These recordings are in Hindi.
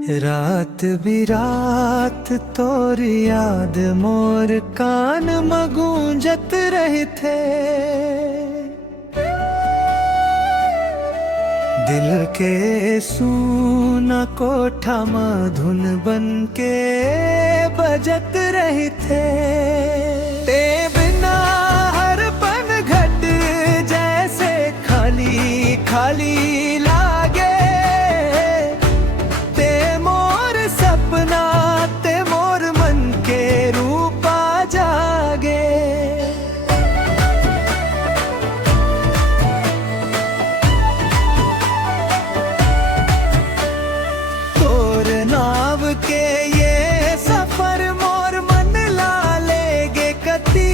रात बिरात तोर याद मोर कान मगूंजत रहे थे। दिल के सूना कोठा मधुन बन के बजत रहे थे। ते बिना हर पन घट जैसे खाली खाली लागे। ते मोर सपना ते मोर मन के रूपा जागे। तोर नाव के ये सफर मोर मन ला लेगे कती।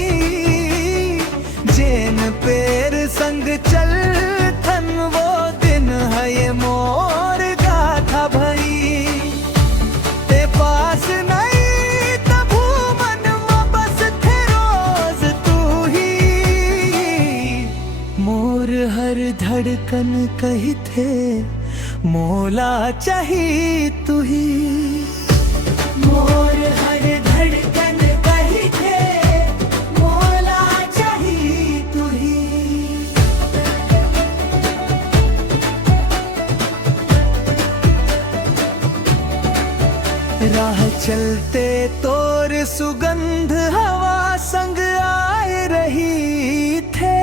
जेन पेर संग चल थन वो दिन है ये मोर गाथा भई। ते पास नहीं तबू मन में बस थे रोज तू ही। मोर हर धड़कन कही थे मोला चाही तू ही। मोर हर धड़कन कही थे मोला चाही तू ही। राह चलते तोर सुगंध हवा संग आए रही थे।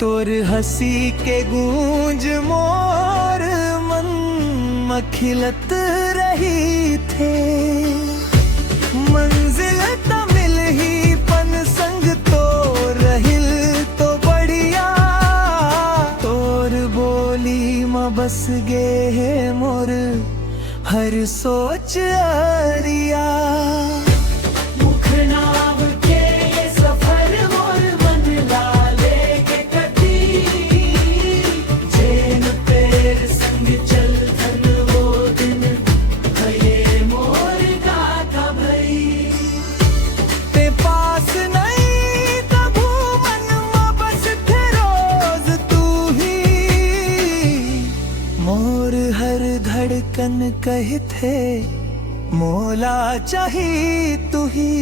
तोर हंसी के गूंज मोर मन में खिलत रही थे। मंजिल त मिल ही पन संग तो रहिल तो बढ़िया। तोर बोली में बस गे है मोर हर सोच अरिया। मुखनाव के ये सफर मोर मन ला लेगे कती। जेन पेर संग चल थन वो दिन है ये मोर गाथा भई। ते पास नहीं तबू मन में बस थे रोज तू ही। मोर हर धड़कन कहे थे मोला चाही तू ही।